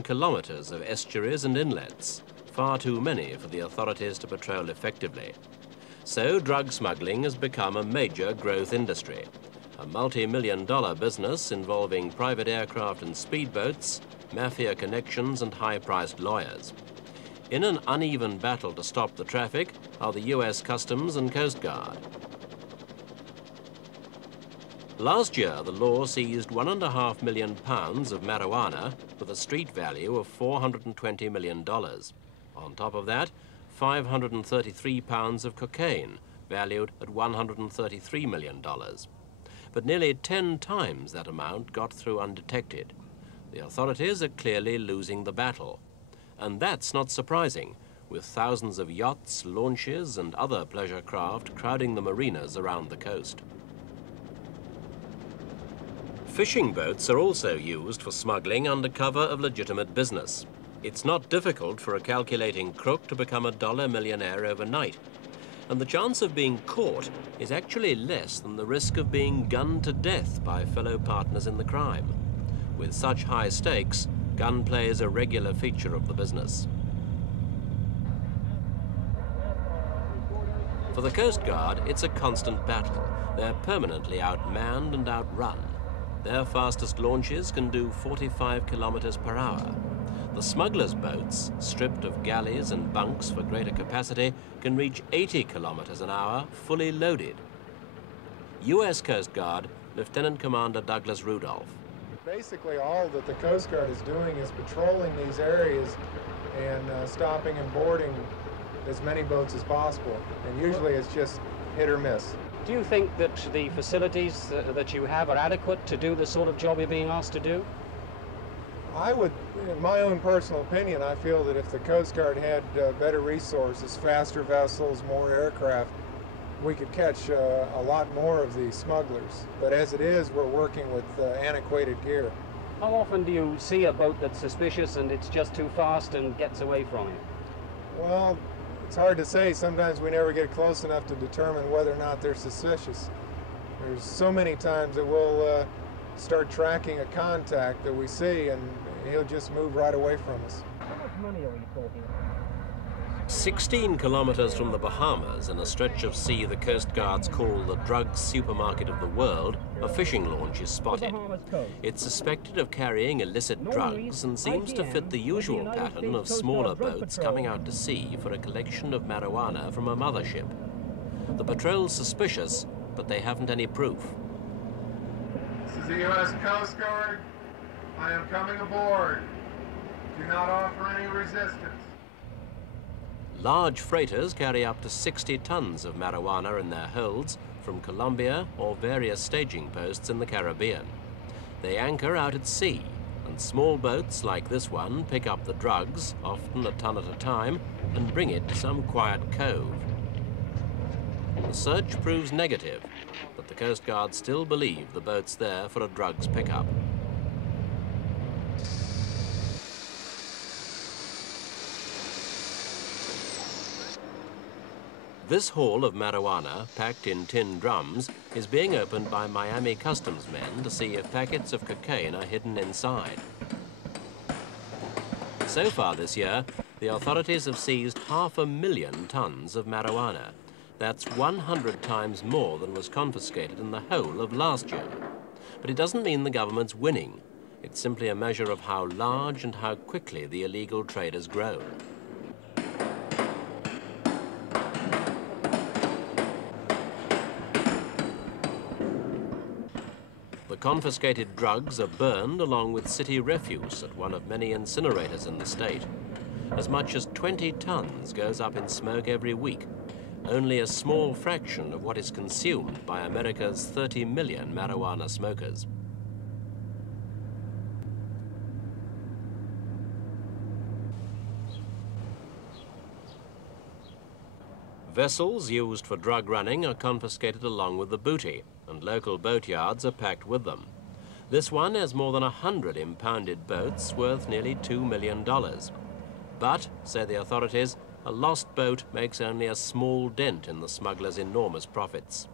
kilometres of estuaries and inlets, far too many for the authorities to patrol effectively. So drug smuggling has become a major growth industry, a multi-million-dollar business involving private aircraft and speedboats, mafia connections and high-priced lawyers. In an uneven battle to stop the traffic are the US Customs and Coastguard. Last year, the law seized £1.5 million of marijuana with a street value of $420 million. On top of that, 533 pounds of cocaine, valued at $133 million. But nearly 10 times that amount got through undetected. The authorities are clearly losing the battle. And that's not surprising, with thousands of yachts, launches and other pleasure craft crowding the marinas around the coast. Fishing boats are also used for smuggling under cover of legitimate business. It's not difficult for a calculating crook to become a dollar millionaire overnight. And the chance of being caught is actually less than the risk of being gunned to death by fellow partners in the crime. With such high stakes, gunplay is a regular feature of the business. For the Coast Guard, it's a constant battle. They're permanently outmanned and outrun. Their fastest launches can do 45 kilometres per hour. The smugglers' boats, stripped of galleys and bunks for greater capacity, can reach 80 kilometres an hour, fully loaded. US Coast Guard Lieutenant Commander Douglas Rudolph. Basically, all that the Coast Guard is doing is patrolling these areas and stopping and boarding as many boats as possible. And usually it's just hit or miss. Do you think that the facilities that you have are adequate to do the sort of job you're being asked to do? I would, in my own personal opinion, I feel that if the Coast Guard had better resources, faster vessels, more aircraft, we could catch a lot more of these smugglers. But as it is, we're working with antiquated gear. How often do you see a boat that's suspicious and it's just too fast and gets away from you? Well, it's hard to say. Sometimes we never get close enough to determine whether or not they're suspicious. There's so many times that we'll start tracking a contact that we see and he'll just move right away from us. How much money are you talking about? 16 kilometres from the Bahamas, in a stretch of sea the Coast Guards call the drug supermarket of the world, a fishing launch is spotted. It's suspected of carrying illicit drugs and seems to fit the usual pattern of smaller boats coming out to sea for a collection of marijuana from a mothership. The patrol's suspicious, but they haven't any proof. This is the US Coast Guard. I am coming aboard. Do not offer any resistance. Large freighters carry up to 60 tons of marijuana in their holds from Colombia or various staging posts in the Caribbean. They anchor out at sea, and small boats like this one pick up the drugs, often a ton at a time, and bring it to some quiet cove. The search proves negative, but the Coast Guard still believe the boat's there for a drugs pickup. This haul of marijuana, packed in tin drums, is being opened by Miami customs men to see if packets of cocaine are hidden inside. So far this year, the authorities have seized 500,000 tons of marijuana. That's 100 times more than was confiscated in the whole of last year. But it doesn't mean the government's winning. It's simply a measure of how large and how quickly the illegal trade has grown. The confiscated drugs are burned along with city refuse at one of many incinerators in the state. As much as 20 tons goes up in smoke every week, only a small fraction of what is consumed by America's 30 million marijuana smokers. Vessels used for drug running are confiscated along with the booty, and local boatyards are packed with them. This one has more than 100 impounded boats worth nearly $2 million. But, say the authorities, a lost boat makes only a small dent in the smugglers' enormous profits.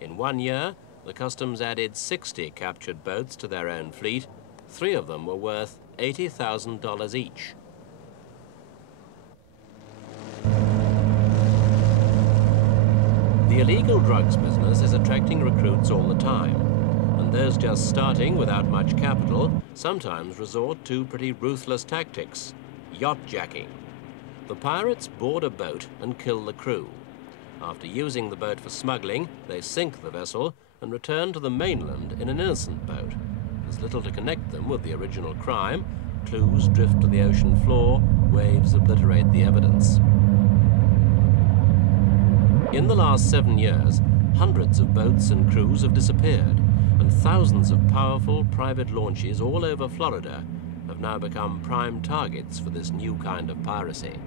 In 1 year, the customs added 60 captured boats to their own fleet. 3 of them were worth $80,000 each. The illegal drugs business is attracting recruits all the time, and those just starting without much capital sometimes resort to pretty ruthless tactics: yacht jacking. The pirates board a boat and kill the crew. After using the boat for smuggling, they sink the vessel and return to the mainland in an innocent boat. There's little to connect them with the original crime. Clues drift to the ocean floor, waves obliterate the evidence. In the last 7 years, hundreds of boats and crews have disappeared, and thousands of powerful private launches all over Florida have now become prime targets for this new kind of piracy.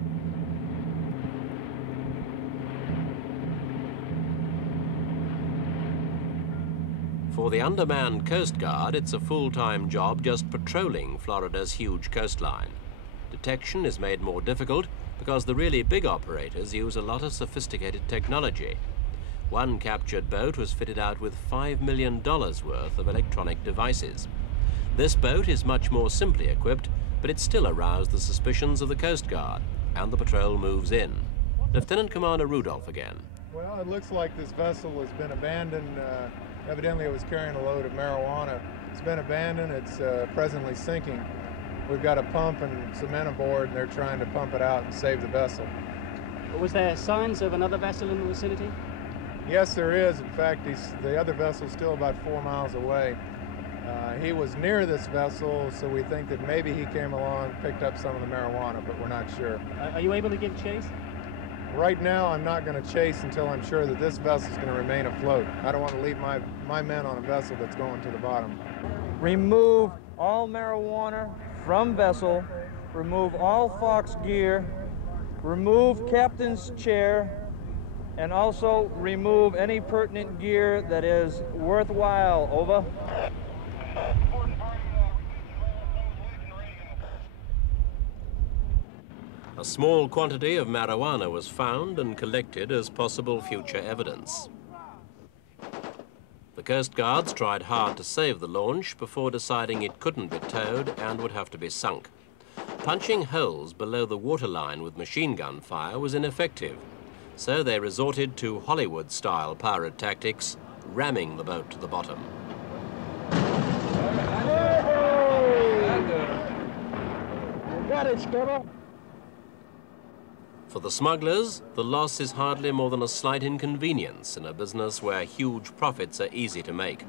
For the undermanned Coast Guard, it's a full-time job just patrolling Florida's huge coastline. Detection is made more difficult because the really big operators use a lot of sophisticated technology. One captured boat was fitted out with $5 million worth of electronic devices. This boat is much more simply equipped, but it still aroused the suspicions of the Coast Guard, and the patrol moves in. Lieutenant Commander Rudolph again. Well, it looks like this vessel has been abandoned. Evidently it was carrying a load of marijuana. It's been abandoned. It's presently sinking. We've got a pump and cement aboard, and they're trying to pump it out and save the vessel. Was there signs of another vessel in the vicinity? Yes, there is. In fact, the other vessel's still about 4 miles away. He was near this vessel, so we think that maybe he came along, picked up some of the marijuana, but we're not sure. Are you able to give chase? Right now, I'm not going to chase until I'm sure that this vessel's going to remain afloat. I don't want to leave my men on a vessel that's going to the bottom. Remove all marijuana from vessel, remove all Fox gear, remove captain's chair, and also remove any pertinent gear that is worthwhile. Over. A small quantity of marijuana was found and collected as possible future evidence. The Coast Guards tried hard to save the launch before deciding it couldn't be towed and would have to be sunk. Punching holes below the waterline with machine gun fire was ineffective, so they resorted to Hollywood-style pirate tactics, ramming the boat to the bottom. You got it, Skipper. For the smugglers, the loss is hardly more than a slight inconvenience in a business where huge profits are easy to make.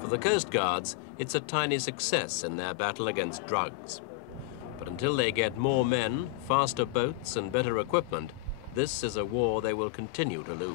For the Coast Guards, it's a tiny success in their battle against drugs. But until they get more men, faster boats and better equipment, this is a war they will continue to lose.